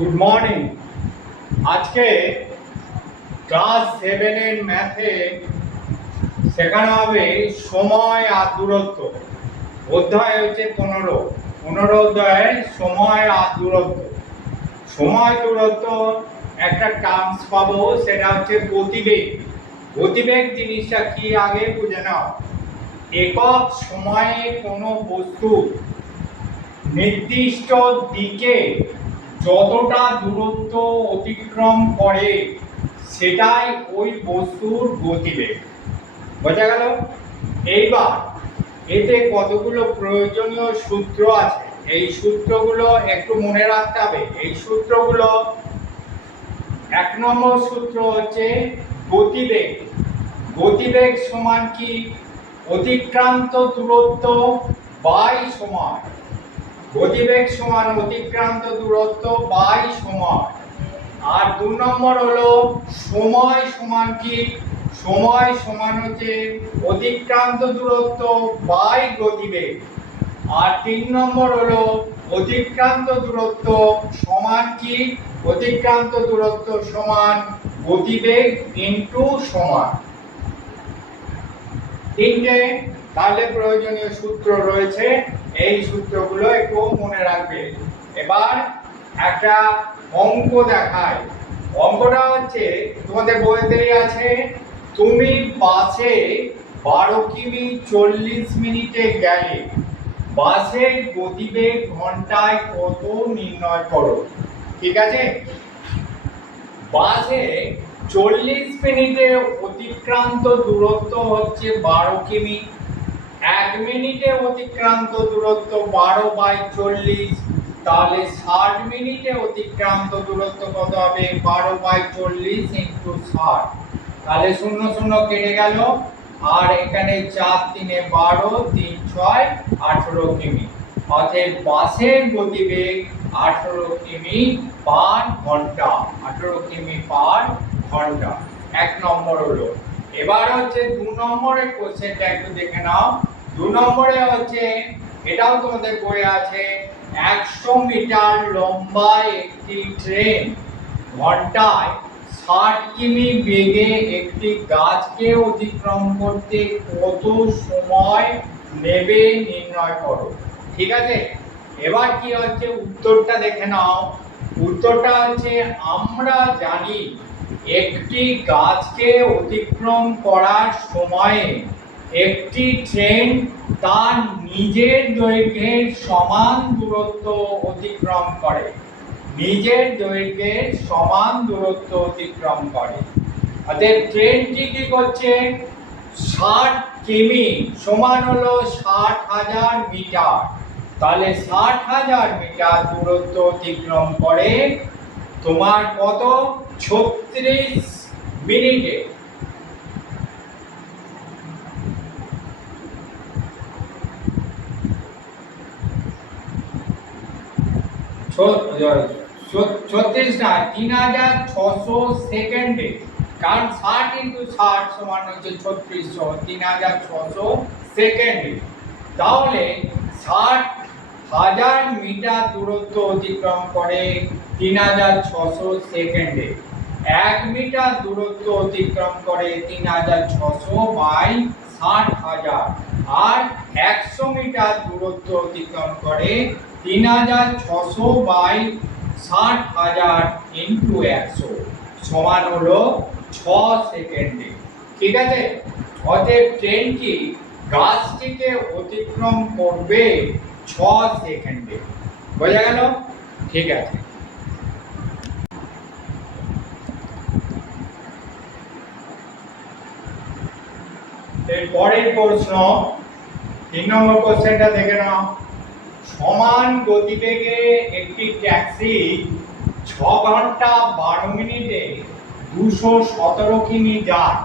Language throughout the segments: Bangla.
Good morning. আজকে ক্লাস 7 এর ম্যাথে শেখানো হবে সময় আর দূরত্ব। অধ্যায় হচ্ছে 15 অধ্যায়ে সময় আর দূরত্ব। সময় দূরত্ব একটা টার্মস পাবো, সেটা হচ্ছে গতিবেগ। গতিবেগ জিনিসটা কি আগে বুঝে নাও। একক সময়ে কোনো বস্তু নির্দিষ্ট দিকে যতটা দূরত্ব অতিক্রম করে সেটাই ওই বস্তুর গতিবেগ। বোঝা গেল? এইবার এতে কতগুলো প্রয়োজনীয় সূত্র আছে, এই সূত্রগুলো একটু মনে রাখতে হবে। এই সূত্রগুলো, 1 নম্বর সূত্র হচ্ছে গতিবেগ। গতিবেগ সমান কি? অতিক্রান্ত দূরত্ব বাই সময়। গতিবেগ সমান অতিক্রান্ত দূরত্ব বাই সময়। আর 2 নম্বর হলো সময় সমান কি? সময় সমান হচ্ছে অতিক্রান্ত দূরত্ব বাই গতিবেগ। আর 3 নম্বর হলো অতিক্রান্ত দূরত্ব সমান কি? অতিক্রান্ত দূরত্ব সমান গতিবেগ ইনটু সময়। তিনটে তাহলে প্রয়োজনীয় সূত্র রয়েছে, এই সূত্রগুলো একটু মনে রাখবে। এবার একটা অঙ্ক দেখায়। অঙ্কটা হচ্ছে তোমাদের বইতেই আছে। তুমি বাসে 12 কিমি 40 মিনিটে গেলে বাসের গতিবেগ ঘন্টায় কত নির্ণয় করো। ঠিক আছে? বাসে 40 মিনিটে অতিক্রান্ত দূরত্ব হচ্ছে 12 কিমি। 1 মিনিটে অতিক্রান্ত দূরত্ব 12/40, তাহলে 60 মিনিটে অতিক্রান্ত দূরত্ব কত হবে? 12/40 ইন্টু 60। তাহলে 0 0 কেটে গেল, আর এখানে 4 3 12, 3 6 18 কিমি। অতএব বাসের গতিবেগ 18 কিমি পার ঘন্টা। 18 কিমি পার ঘন্টা। 1 নম্বর হলো। এবার হচ্ছে 2 নম্বরের কোশ্চেনটা একটু দেখে নাও। 2 নম্বরে হচ্ছে, এটাও তোমাদের বইয়ে আছে, 100 মিটার লম্বা একটি ট্রেন ঘন্টায় 60 কিমি বেগে একটি গাছকে অতিক্রম করতে কত সময় নেবে নির্ণয় করো। ঠিক আছে? এবার কি হচ্ছে উত্তরটা দেখে নাও। উত্তরটা হচ্ছে, আমরা জানি একটি গাছকে অতিক্রম করার সময়ে একটি ট্রেন তার নিজের দৈর্ঘ্যের সমান দূরত্ব অতিক্রম করে। নিজের দৈর্ঘ্যের সমান দূরত্ব অতিক্রম করে। অতএব ট্রেনটি কি করছে? 60 কিমি সমান হলো 60,000 মিটার। তাহলে 60,000 মিটার দূরত্ব অতিক্রম করে তোমার কত? 36 মিনিটে। ছত্রিশ না, 3600 সেকেন্ডে। কারণ 60 ইন্টু 60 সমান হচ্ছে 3600, 3600 সেকেন্ডে। তাহলে 60,000 মিটার দূরত্ব অতিক্রম করে 3600 সেকেন্ডে। 1 মিটার দূরত্ব অতিক্রম করে 3600 বাই 60,000। আর 100 মিটার দূরত্ব অতিক্রম করে 3600 বাই 60,000 ইন্টু 100 সমান হলো 6 সেকেন্ডে। ঠিক আছে? অতএব ট্রেনটি গাছটিকে অতিক্রম করবে 6 সেকেন্ডে। বোঝা গেল? ঠিক আছে। এরপরের প্রশ্ন, 3 নম্বর কোশ্চেনটা দেখে নাও। সমান গতিবেগে একটি ট্যাক্সি 6 ঘন্টা 12 মিনিটে 217 কিমি যায়।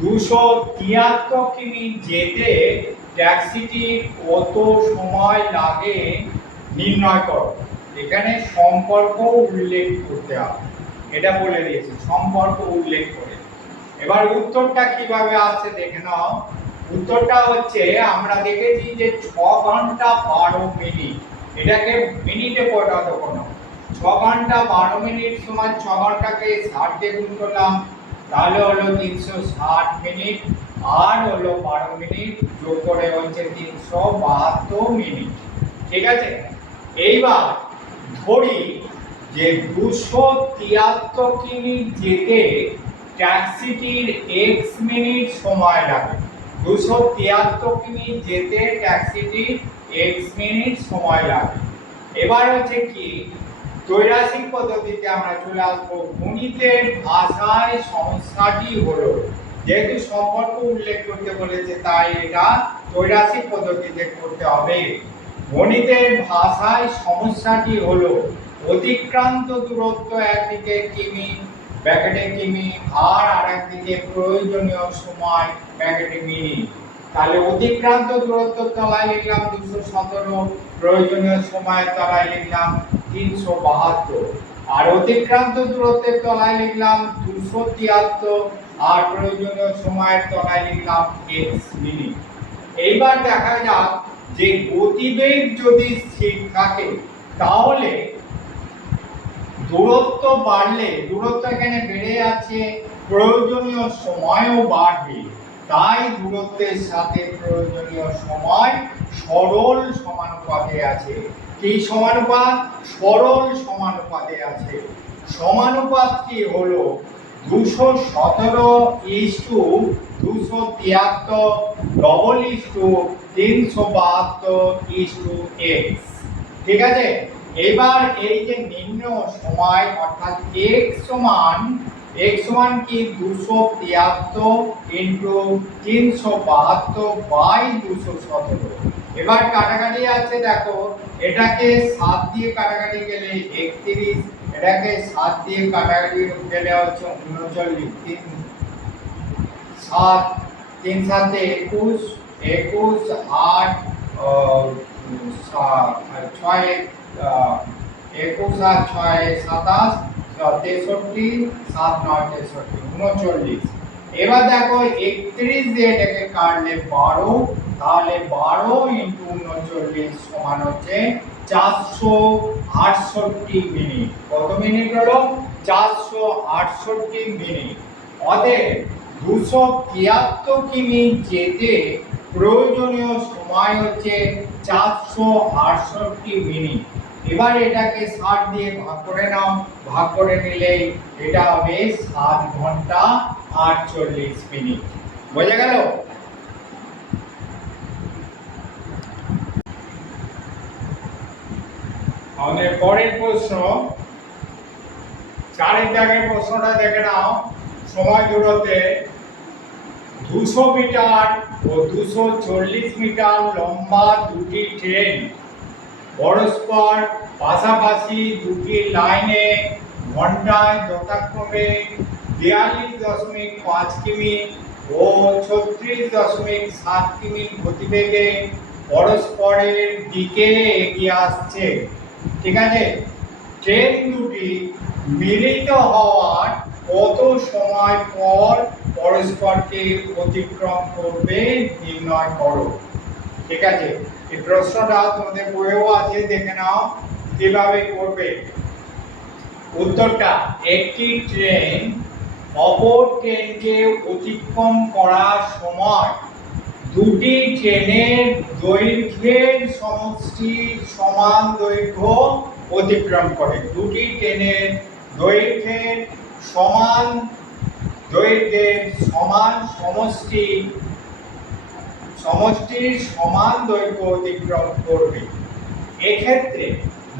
273 কিমি যেতে ট্যাক্সিটি কত সময় লাগে নির্ণয় করো। এখানে সম্পর্ক উল্লেখ করতে হবে, এটা বলে দিয়েছে, সম্পর্ক উল্লেখ করে। এবার উত্তরটা কিভাবে আসছে দেখে নাও। উত্তরটা হচ্ছে, আমরা দেখেছি যে 6 ঘন্টা 12 মিনিট, এটাকে মিনিটে পরিণত করো। ঘন্টা 12 মিনিট সমান 6 ঘন্টাকে 60 দিয়ে গুণ করলাম, তাহলে হলো 360 মিনিট, আর হলো 12 মিনিট যোগ করে হচ্ছে 372 মিনিট। ঠিক আছে, এইবার ধরি যে 273 কিমি যেতে ট্যাক্সিটির x মিনিট সময় লাগে। 273 কিমি যেতে ট্যাক্সিটির x মিনিট সময় লাগে। এবার হচ্ছে কি, ত্রৈরাসিক পদ্ধতিতে আমরা চলে আসবো। গণিতের ভাষায় সমস্যাটি হলো, যেহেতু সম্পর্ক উল্লেখ করতে বলেছে তাই এটা ত্রৈরাসিক পদ্ধতিতে করতে হবে। গণিতের ভাষায় সমস্যাটি হলো অতিক্রান্ত দূরত্ব একদিকে কিমি ব্র্যাকেটে কিমি আর আরেকদিকে প্রয়োজনীয় সময় ব্র্যাকেটে মিনিট। তাহলে অতিক্রান্ত দূরত্ব তলায় লিখলাম 217, প্রয়োজনীয় সময়ের তলায় লিখলাম 372, আর অতিক্রান্ত দূরত্বের তলায় লিখলাম 273 আর প্রয়োজনীয় সময়ের তলায় লিখলাম x মিনিট। এইবার দেখা যাক যে গতিবেগ যদি স্থির থাকে তাহলে দূরত্ব বাড়লে, দূরত্ব এখানে বেড়ে যাচ্ছে, প্রয়োজনীয় সময়ও বাড়বে, তাই দূরত্বের সাথে প্রয়োজনীয় সময় সরল সমানুপাতে আছে। কি সমানুপাত? সরল সমানুপাতে আছে। সমানুপাত কি হলো 217:273 ডবল ইস্টু 372:x। ঠিক আছে, এবার এই যে নিম্ন সময় অর্থাৎ x সমান কি 273 ইনটু 372 বাই 217। এবার কাটাকাটি আছে, দেখো এটাকে 7 দিয়ে কাটাকাটি গেলে 31, এটাকে 7 দিয়ে কাটাকাটি গেলে হচ্ছে 39, 7 3 7 21, 21 8 6 21 আর 6 27, 63 7 9 63 39। এবার দেখো 31 দিয়ে এটাকে কাটলে 12, তাহলে 12 ইনটু 39 সমান হচ্ছে 468 মিনিট। কত মিনিট হলো? 468 মিনিট। অতএব 273 কিমি যেতে প্রয়োজনীয় সময় হচ্ছে 468 মিনিট। এবার এটাকে 60 দিয়ে ভাগ করে নাও, ভাগ করে নিলেই এটা হবে 7 ঘন্টা 48 মিনিট। বোঝা গেল? আমাদের পরের প্রশ্ন, 4 দাগের প্রশ্নটা দেখে নাও। সময় দূরত্বে 200 মিটার ও 240 মিটার লম্বা দুটি ট্রেন পরস্পর পাশাপাশি দুটি লাইনে ঘন্টায় যথাক্রমে 42.5 কিমি ও 36.7 কিমি গতিবেগে পরস্পরের দিকে এগিয়ে আসছে। ঠিক আছে, ট্রেন দুটি মিলিত হওয়ার কত সময় পর পরস্পরকে অতিক্রম করবে নির্ণয় করো। ঠিক আছে, এই প্রশ্নটা তোমাদের বইয়েও আছে, দেখে নাও কিভাবে করবে। উত্তরটা, একটি ট্রেন অপর ট্রেনকে অতিক্রম করার সময় দুটি ট্রেনের দৈর্ঘ্যের সমষ্টির সমান দৈর্ঘ্য অতিক্রম করে। দুটি ট্রেনের দৈর্ঘ্যের সমান সমষ্টির সমান দৈর্ঘ্য অতিক্রম করবে। এক্ষেত্রে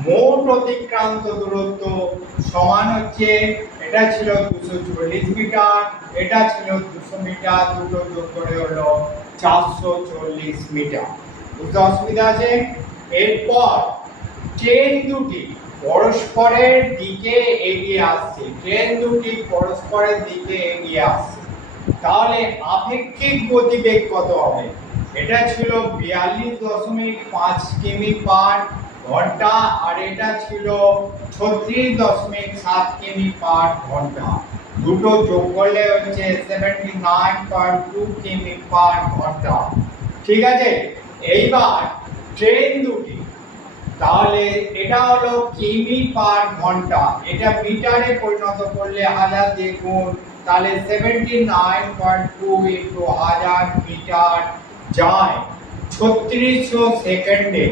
মোট অতিক্রান্ত দূরত্ব সমান হচ্ছে, এটা ছিল 240 মিটার, এটা ছিল 200 মিটার, দুটো যোগ করে হলো 440 মিটার। বুঝতে অসুবিধা আছে? এরপর ট্রেন দুটি পরস্পরের দিকে এগিয়ে আসছে, ট্রেন দুটি পরস্পরের দিকে এগিয়ে আসছে, তাহলে আপেক্ষিক গতিবেগ কত হবে? এটা ছিল 42.5 কিমি পার ঘন্টা আর এটা ছিল 36.7 কিমি পার ঘন্টা। দুটো যোগ করলে হচ্ছে 79.2 কিমি পার ঘন্টা। ঠিক আছে, এইবার ট্রেন দুটি তাহলে এটা হলো কিমি পার ঘন্টা, এটা মিটারে পরিণত করলে 1000 দিয়ে গুণ, তাহলে 79.2 ইন্টু 1000 মিটার যায় 3600 সেকেন্ডে।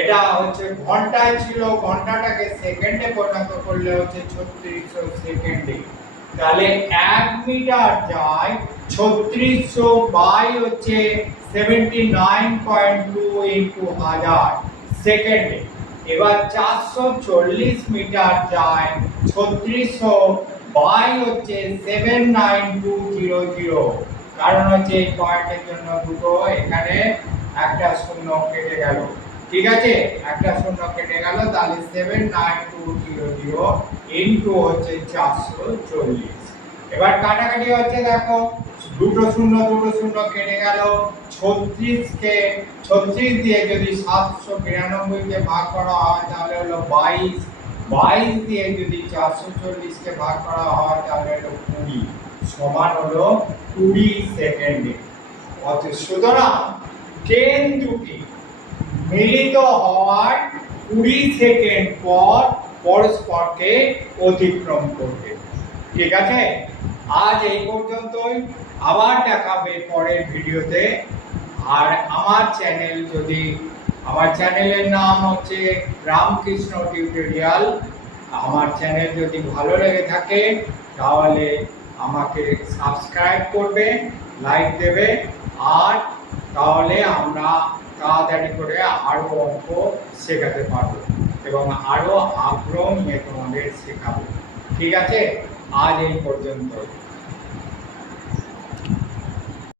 এটা হচ্ছে ঘন্টায় ছিল, ঘন্টাটাকে সেকেন্ডে পরিণত করলে হচ্ছে 3600 সেকেন্ডে। তাহলে 1 মিটার যায় 3600 বাই হচ্ছে 79.2 ইন্টু 1000 সেকেন্ডে। এবার 440 মিটার যায় 3600 বাই হচ্ছে 79200, কারণ হচ্ছে এই পয়েন্টের জন্য দুটো এখানে একটা শূন্য কেটে গেল, ঠিক আছে, একটা শূন্য কেটে গেল, তাহলে 79200 ইন্টু হচ্ছে 440। এবার কাটাকাটি হচ্ছে, দেখো দুটো শূন্য কেটে গেল, 36 দিয়ে যদি 792 কে ভাগ করা হয় তাহলে হলো 22, 22 দিয়ে যদি 440 কে ভাগ করা হয় তাহলে হলো 20, সমান হলো 20 সেকেন্ডে। অতএব সুতরাং ট্রেন দুটি মিলিত হওয়ার 20 সেকেন্ড পর পরস্পরকে অতিক্রম করবে। ঠিক আছে, আজ এই পর্যন্তই, আবার দেখাবে পরের ভিডিওতে। আর আমার চ্যানেলের নাম হচ্ছে রামকৃষ্ণ টিউটোরিয়াল। আমার চ্যানেল যদি ভালো লেগে থাকে তাহলে আমাকে সাবস্ক্রাইব করবে, লাইক দেবে, আর তাহলে আমরা তাড়াতাড়ি করে আরো অঙ্ক শেখাতে পারবো এবং আরো আগ্রহ নিয়ে তোমাদের শেখাবো। ঠিক আছে, আজ এই পর্যন্ত।